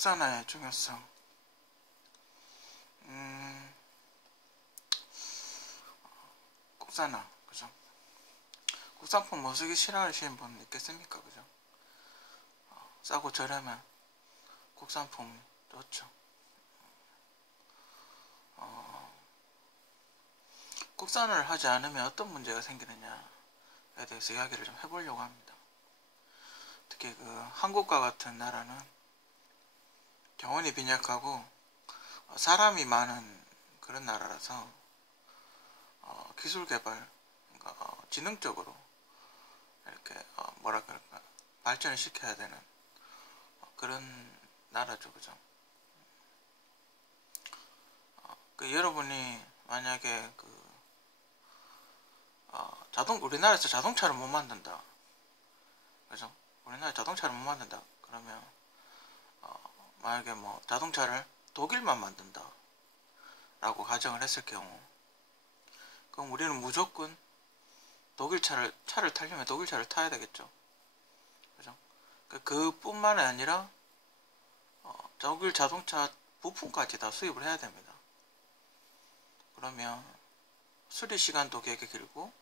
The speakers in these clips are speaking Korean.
국산화의 중요성. 음, 국산화, 그죠? 국산품 못 쓰기 싫어하시는 분 있겠습니까, 그죠? 어, 싸고 저렴한 국산품 좋죠. 어, 국산을 하지 않으면 어떤 문제가 생기느냐에 대해서 이야기를 좀 해보려고 합니다. 특히 그 한국과 같은 나라는 경원이 빈약하고 사람이 많은 그런 나라라서 어, 기술 개발, 그러니까 어, 지능적으로 이렇게 어, 뭐라 그럴까 발전을 시켜야 되는 어, 그런 나라죠, 그죠? 어, 그 여러분이 만약에 그 어, 자동 우리나라에서 자동차를 못 만든다, 그죠? 우리나라 자동차를 못 만든다. 그러면 어, 만약에 뭐 자동차를 독일만 만든다, 라고 가정을 했을 경우, 그럼 우리는 무조건 독일 차를 차를 타려면 독일 차를 타야 되겠죠. 그죠? 그, 그뿐만 아니라 어, 독일 자동차 부품까지 다 수입을 해야 됩니다. 그러면 수리 시간도 되게 길고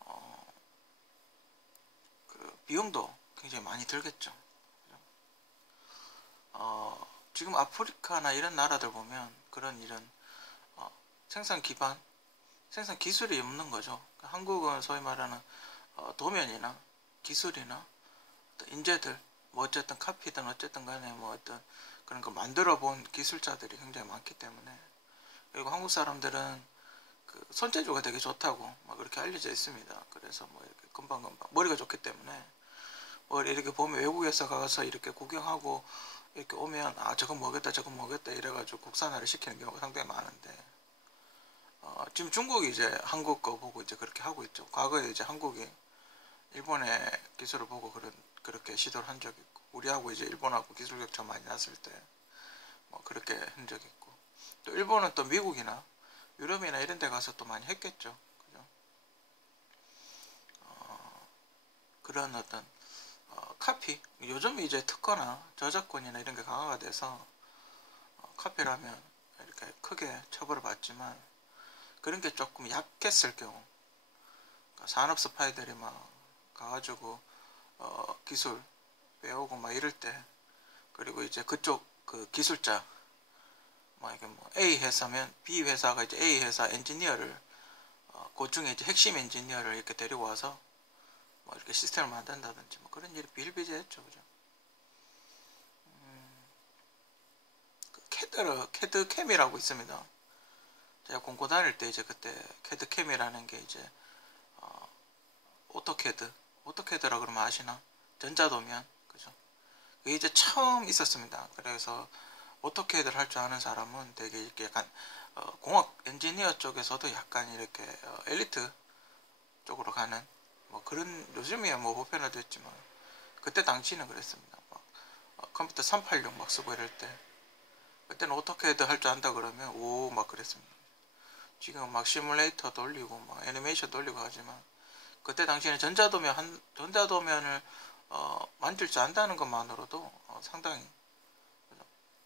어, 그 비용도 굉장히 많이 들겠죠. 어, 지금 아프리카나 이런 나라들 보면 그런 이런 어, 생산 기반, 생산 기술이 없는 거죠. 그러니까 한국은 소위 말하는 어, 도면이나 기술이나 인재들, 뭐 어쨌든 카피든 어쨌든 간에 뭐 어떤 그런 거 만들어 본 기술자들이 굉장히 많기 때문에 그리고 한국 사람들은 그 손재주가 되게 좋다고 막 그렇게 알려져 있습니다. 그래서 뭐 이렇게 금방금방 머리가 좋기 때문에 뭐 이렇게 보면 외국에서 가서 이렇게 구경하고 이렇게 오면 아 저거 먹겠다 저거 먹겠다 이래가지고 국산화를 시키는 경우가 상당히 많은데 어, 지금 중국이 이제 한국 거 보고 이제 그렇게 하고 있죠. 과거에 이제 한국이 일본의 기술을 보고 그런 그렇게 시도를 한 적이 있고 우리하고 이제 일본하고 기술 격차 많이 났을 때 뭐 그렇게 한 적이 있고 또 일본은 또 미국이나 유럽이나 이런 데 가서 또 많이 했겠죠. 그죠? 어, 그런 어떤 어, 카피. 요즘 이제 특허나 저작권이나 이런 게 강화가 돼서 어, 카피라면 이렇게 크게 처벌을 받지만 그런 게 조금 약했을 경우 그러니까 산업 스파이들이 막 가가지고 어, 기술 배우고 막 이럴 때 그리고 이제 그쪽 그 기술자 뭐 이게 뭐 A 회사면 B 회사가 이제 A 회사 엔지니어를 어, 그 중에 이제 핵심 엔지니어를 이렇게 데리고 와서 뭐 이렇게 시스템을 만든다든지 뭐 그런 일이 비일비재했죠, 그죠? 음, 그 캐드 캐드 캠이라고 있습니다. 제가 공고 다닐 때 이제 그때 캐드 캠이라는 게 이제 어, 오토캐드 오토캐드라 그러면 아시나? 전자도면 그죠? 그게 이제 처음 있었습니다. 그래서 오토캐드를 할 줄 아는 사람은 되게 이렇게 약간 어, 공학 엔지니어 쪽에서도 약간 이렇게 어, 엘리트 쪽으로 가는 뭐 그런 요즘이야 뭐 보편화됐지만 그때 당시는 그랬습니다. 막 어, 컴퓨터 386 막 쓰고 이럴 때 그때는 오토캐드 할줄 안다 그러면 오 막 그랬습니다. 지금 막 시뮬레이터 돌리고 막 애니메이션 돌리고 하지만 그때 당시에는 전자도면 한 전자도면을 어, 만들 줄 안다는 것만으로도 어, 상당히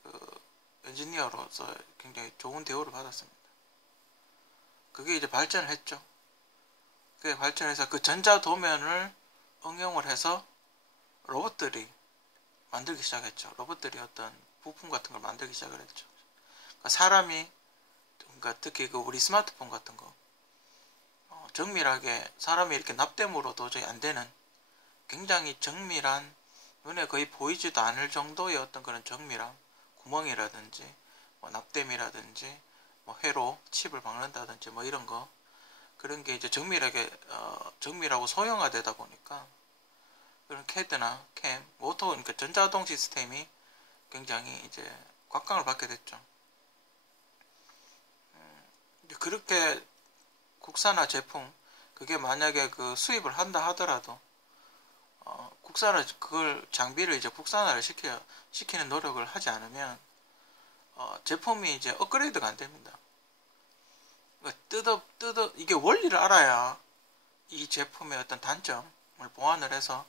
그 엔지니어로서 굉장히 좋은 대우를 받았습니다. 그게 이제 발전을 했죠. 그게 발전해서 그 전자 도면을 응용을 해서 로봇들이 만들기 시작했죠. 로봇들이 어떤 부품 같은 걸 만들기 시작을 했죠. 그러니까 사람이 그러니까 특히 그 우리 스마트폰 같은 거 어, 정밀하게 사람이 이렇게 납땜으로 도저히 안 되는 굉장히 정밀한 눈에 거의 보이지도 않을 정도의 어떤 그런 정밀한 구멍이라든지 뭐 납땜이라든지 뭐 회로 칩을 박는다든지 뭐 이런 거 그런 게 이제 정밀하게 어, 정밀하고 소형화되다 보니까 그런 캐드나 캠, 모터 그러니까 전자동 시스템이 굉장히 이제 곽강을 받게 됐죠. 음, 그렇게 국산화 제품 그게 만약에 그 수입을 한다 하더라도 어, 국산화 그걸 장비를 이제 국산화를 시켜 시키는 노력을 하지 않으면 어, 제품이 이제 업그레이드가 안 됩니다. 뜯어 뜯어 이게 원리를 알아야 이 제품의 어떤 단점을 보완을 해서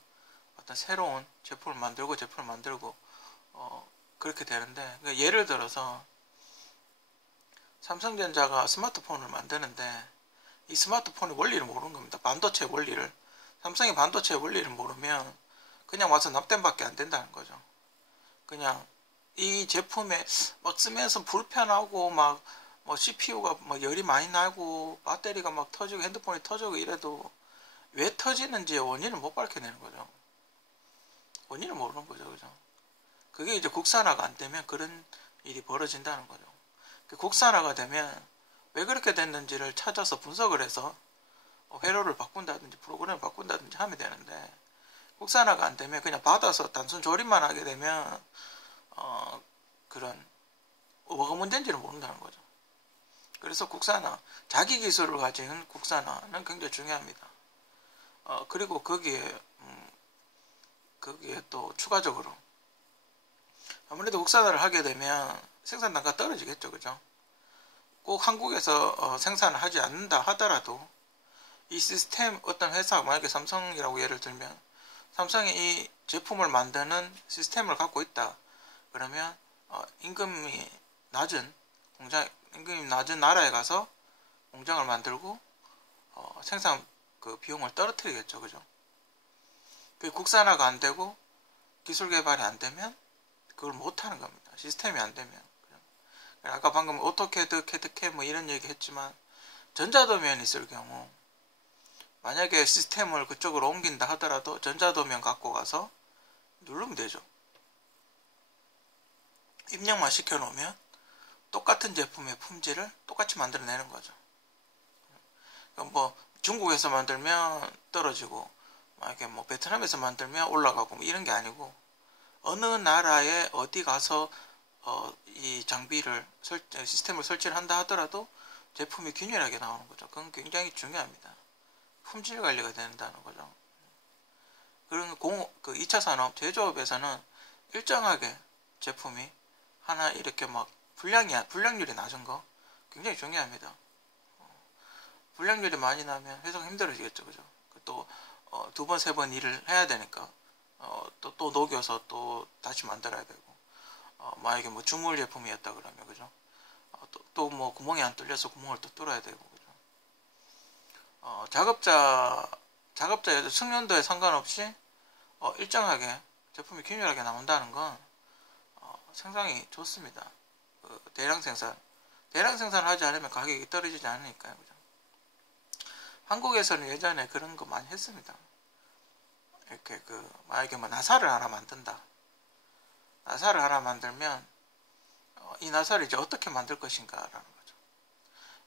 어떤 새로운 제품을 만들고 제품을 만들고 어, 그렇게 되는데 그러니까 예를 들어서 삼성전자가 스마트폰을 만드는데 이 스마트폰의 원리를 모르는 겁니다. 반도체 원리를 삼성이 반도체 원리를 모르면 그냥 와서 납땜밖에 안 된다는 거죠. 그냥 이 제품에 막 쓰면서 불편하고 막 뭐 CPU가 뭐 열이 많이 나고 배터리가 막 터지고 핸드폰이 터지고 이래도 왜 터지는지 원인을 못 밝혀내는 거죠. 원인을 모르는 거죠. 그죠? 그게 이제 국산화가 안 되면 그런 일이 벌어진다는 거죠. 그 국산화가 되면 왜 그렇게 됐는지를 찾아서 분석을 해서 회로를 바꾼다든지 프로그램을 바꾼다든지 하면 되는데 국산화가 안 되면 그냥 받아서 단순 조립만 하게 되면 어, 그런 뭐가 문제인지를 모른다는 거죠. 그래서 국산화, 자기 기술을 가진 국산화는 굉장히 중요합니다. 어, 그리고 거기에, 음, 거기에 또 추가적으로 아무래도 국산화를 하게 되면 생산 단가 떨어지겠죠, 그죠? 꼭 한국에서 어, 생산을 하지 않는다 하더라도 이 시스템 어떤 회사 만약에 삼성이라고 예를 들면 삼성이 이 제품을 만드는 시스템을 갖고 있다. 그러면 어, 임금이 낮은 공장 임금이 낮은 나라에 가서 공장을 만들고 어, 생산 그 비용을 떨어뜨리겠죠, 그죠? 그 국산화가 안 되고 기술 개발이 안 되면 그걸 못 하는 겁니다. 시스템이 안 되면. 아까 방금 오토캐드, 캐드캐 뭐 이런 얘기 했지만 전자도면이 있을 경우 만약에 시스템을 그쪽으로 옮긴다 하더라도 전자도면 갖고 가서 누르면 되죠. 입력만 시켜놓으면 똑같은 제품의 품질을 똑같이 만들어내는 거죠. 뭐 중국에서 만들면 떨어지고 만약에 뭐 베트남에서 만들면 올라가고 뭐 이런 게 아니고 어느 나라에 어디 가서 어, 이 장비를 설, 시스템을 설치를 한다 하더라도 제품이 균일하게 나오는 거죠. 그건 굉장히 중요합니다. 품질 관리가 된다는 거죠. 그런 공, 그 2차 산업, 제조업에서는 일정하게 제품이 하나 이렇게 막 불량이, 불량률이 낮은 거 굉장히 중요합니다. 불량률이 많이 나면 회사가 힘들어지겠죠. 그죠? 또, 어, 두 번, 세번 일을 해야 되니까, 어, 또, 또 녹여서 또 다시 만들어야 되고, 어, 만약에 뭐 주물 제품이었다 그러면, 그죠? 어, 또, 뭐 구멍이 안 뚫려서 구멍을 또 뚫어야 되고, 어, 작업자 작업자에도 숙련도에 상관없이 어, 일정하게 제품이 균일하게 나온다는 건 어, 상당히 좋습니다. 그 대량 생산 대량 생산을 하지 않으면 가격이 떨어지지 않으니까요. 그죠? 한국에서는 예전에 그런 거 많이 했습니다. 이렇게 그 만약에 뭐 나사를 하나 만든다. 나사를 하나 만들면 어, 이 나사를 이제 어떻게 만들 것인가라는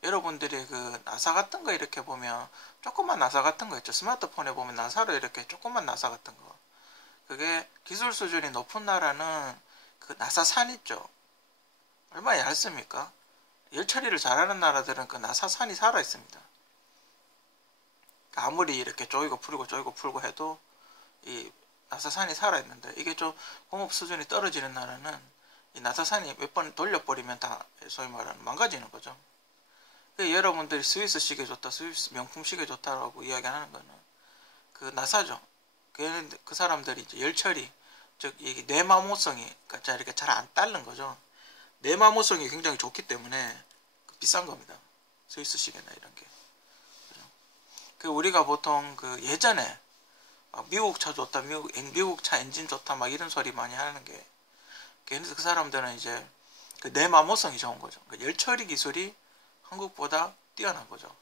여러분들이 그 나사 같은 거 이렇게 보면 조그만 나사 같은 거 있죠. 스마트폰에 보면 나사로 이렇게 조그만 나사 같은 거. 그게 기술 수준이 높은 나라는 그 나사산 있죠. 얼마나 얇습니까? 열 처리를 잘하는 나라들은 그 나사산이 살아 있습니다. 아무리 이렇게 조이고 풀고 조이고 풀고 해도 이 나사산이 살아 있는데 이게 좀 공업 수준이 떨어지는 나라는 이 나사산이 몇 번 돌려버리면 다 소위 말하는 망가지는 거죠. 그 여러분들이 스위스 시계 좋다, 스위스 명품 시계 좋다라고 이야기하는 거는 그 나사죠. 그, 그 사람들이 이제 열처리, 즉, 이게 내마모성이 그러니까 이렇게 잘 안 따른 거죠. 내마모성이 굉장히 좋기 때문에 그 비싼 겁니다. 스위스 시계나 이런 게. 그 우리가 보통 그 예전에 미국 차 좋다, 미국, 미국 차 엔진 좋다, 막 이런 소리 많이 하는 게, 그래서 그 사람들은 이제 그 내마모성이 좋은 거죠. 그 열처리 기술이 한국보다 뛰어난 거죠.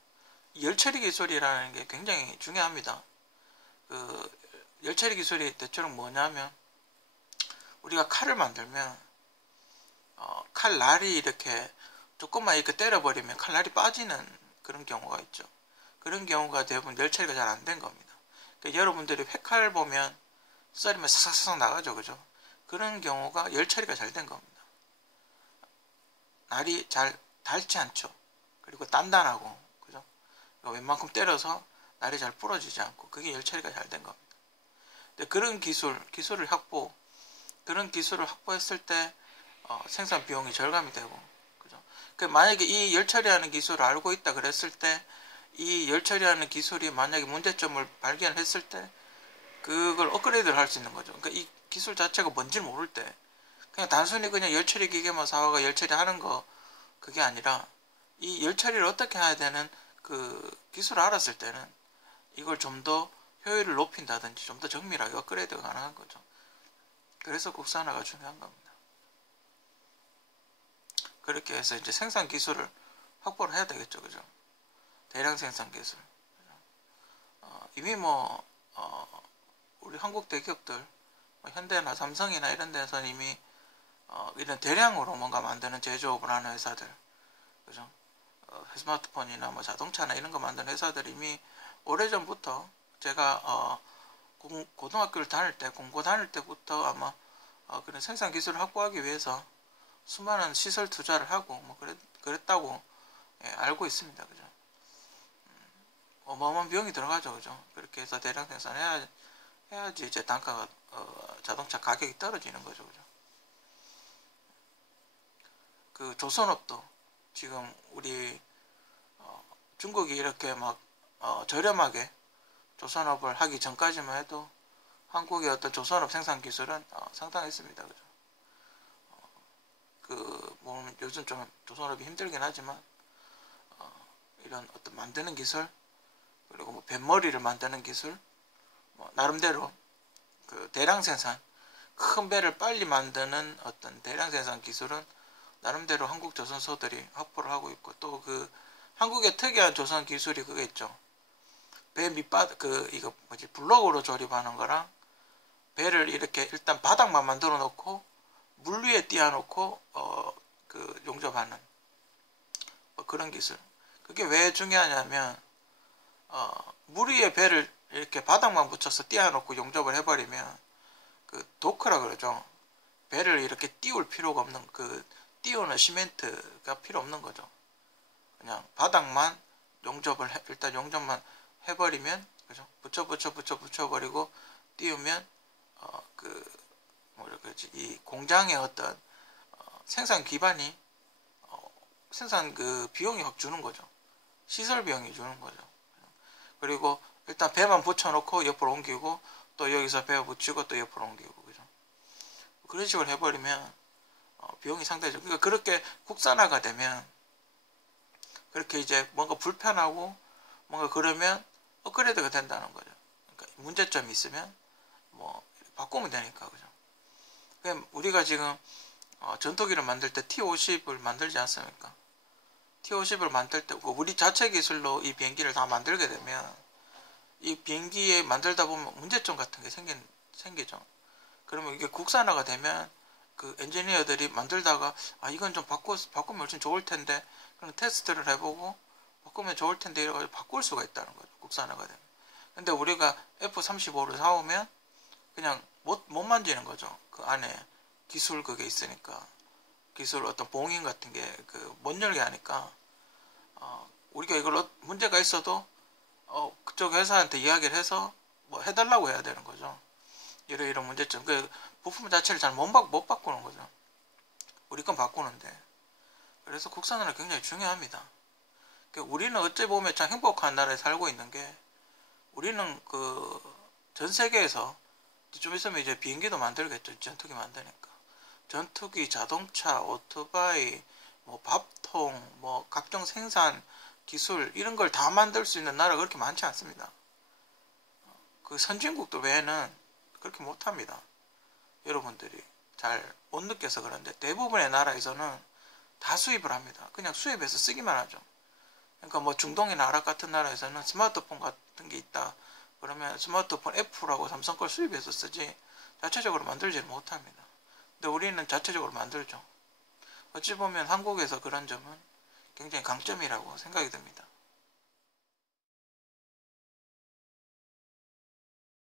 열처리 기술이라는 게 굉장히 중요합니다. 그 열처리 기술이 대체로 뭐냐면 우리가 칼을 만들면 어, 칼 날이 이렇게 조금만 이렇게 때려버리면 칼 날이 빠지는 그런 경우가 있죠. 그런 경우가 대부분 열 처리가 잘 안 된 겁니다. 그러니까 여러분들이 회칼 보면 썰이면 싹싹싹 나가죠, 그죠? 그런 경우가 열 처리가 잘 된 겁니다. 날이 잘 닳지 않죠. 그리고 단단하고 그죠? 그러니까 웬만큼 때려서 날이 잘 부러지지 않고 그게 열 처리가 잘 된 겁니다. 그런 기술, 기술을 확보, 그런 기술을 확보했을 때 어, 생산 비용이 절감이 되고 그죠? 그 만약에 이 열 처리하는 기술을 알고 있다 그랬을 때 이 열 처리하는 기술이 만약에 문제점을 발견했을 때 그걸 업그레이드를 할 수 있는 거죠. 그러니까 이 기술 자체가 뭔지 모를 때 그냥 단순히 그냥 열처리 기계만 사와가 열처리 하는 거 그게 아니라 이 열처리를 어떻게 해야 되는 그 기술을 알았을 때는 이걸 좀 더 효율을 높인다든지 좀 더 정밀하게 업그레이드가 가능한 거죠. 그래서 국산화가 중요한 겁니다. 그렇게 해서 이제 생산 기술을 확보를 해야 되겠죠, 그죠? 대량 생산 기술. 어, 이미 뭐 어, 우리 한국 대기업들 뭐 현대나 삼성이나 이런 데서 이미 어, 이런 대량으로 뭔가 만드는 제조업을 하는 회사들, 그죠? 어, 스마트폰이나 뭐 자동차나 이런 거 만드는 회사들이 이미 오래전부터 제가 어, 고, 고등학교를 다닐 때, 공고 다닐 때부터 아마 어, 그런 생산 기술을 확보하기 위해서 수많은 시설 투자를 하고 뭐 그랬, 그랬다고 예, 알고 있습니다. 그죠? 음, 어마어마한 비용이 들어가죠. 그죠? 그렇게 해서 대량 생산해야 해야지 이제 단가가 어, 자동차 가격이 떨어지는 거죠. 그죠? 그 조선업도 지금 우리 어, 중국이 이렇게 막 어, 저렴하게 조선업을 하기 전까지만 해도 한국의 어떤 조선업 생산 기술은 어, 상당했습니다. 그죠? 요즘 좀 조선업이 힘들긴 하지만, 어, 이런 어떤 만드는 기술, 그리고 뭐 뱃머리를 만드는 기술, 뭐 나름대로 그 대량 생산, 큰 배를 빨리 만드는 어떤 대량 생산 기술은 나름대로 한국 조선소들이 확보를 하고 있고 또 그 한국의 특이한 조선 기술이 그게 있죠. 배 밑바닥 그 이거 뭐지 블럭으로 조립하는 거랑 배를 이렇게 일단 바닥만 만들어 놓고 물 위에 띄워 놓고 어 그 용접하는 뭐 그런 기술. 그게 왜 중요하냐면 어 물 위에 배를 이렇게 바닥만 붙여서 띄워 놓고 용접을 해버리면 그 도크라 그러죠. 배를 이렇게 띄울 필요가 없는 그 띄우는 시멘트가 필요 없는 거죠. 그냥 바닥만 용접을 해, 일단 용접만 해버리면 그죠? 붙여 붙여 붙여 붙여버리고 띄우면 어, 그 뭐라 그러지 이 공장의 어떤 어, 생산 기반이 어, 생산 그 비용이 확 주는 거죠. 시설 비용이 주는 거죠. 그리고 일단 배만 붙여놓고 옆으로 옮기고 또 여기서 배 붙이고 또 옆으로 옮기고 그죠. 그런 식으로 해버리면 어, 비용이 상당히 그러니까 그렇게 국산화가 되면 그렇게 이제 뭔가 불편하고 뭔가 그러면 업그레이드가 된다는 거죠. 그러니까 문제점이 있으면 뭐 바꾸면 되니까 그죠. 우리가 지금 어, 전투기를 만들 때 T-50을 만들지 않습니까? T-50을 만들 때 우리 자체 기술로 이 비행기를 다 만들게 되면 이 비행기에 만들다 보면 문제점 같은 게 생긴, 생기죠. 그러면 이게 국산화가 되면 그 엔지니어들이 만들다가 아 이건 좀 바꿔 바꾸면 훨씬 좋을 텐데 그럼 테스트를 해보고 바꾸면 좋을 텐데 이래가지고 바꿀 수가 있다는 거죠. 국산화가 되면. 근데 우리가 F-35를 사오면 그냥 못, 못 만지는 거죠. 그 안에 기술 그게 있으니까. 기술 어떤 봉인 같은 게 그 못 열게 하니까 어, 우리가 이걸 어, 문제가 있어도 어, 그쪽 회사한테 이야기를 해서 뭐 해달라고 해야 되는 거죠. 이런 이런 문제점. 그 부품 자체를 잘못 못 바꾸는 거죠. 우리 건 바꾸는데. 그래서 국산화는 굉장히 중요합니다. 그 우리는 어찌 보면 참 행복한 나라에 살고 있는 게 우리는 그 전 세계에서 좀 있으면 이제 비행기도 만들겠죠. 전투기 만드니까. 전투기, 자동차, 오토바이, 뭐 밥통, 뭐 각종 생산 기술 이런 걸 다 만들 수 있는 나라가 그렇게 많지 않습니다. 그 선진국도 외에는 그렇게 못합니다. 여러분들이 잘 못 느껴서 그런데 대부분의 나라에서는 다 수입을 합니다. 그냥 수입해서 쓰기만 하죠. 그러니까 뭐 중동이나 아랍 같은 나라에서는 스마트폰 같은 게 있다. 그러면 스마트폰 애플하고 삼성 걸 수입해서 쓰지 자체적으로 만들지 못합니다. 근데 우리는 자체적으로 만들죠. 어찌 보면 한국에서 그런 점은 굉장히 강점이라고 생각이 듭니다.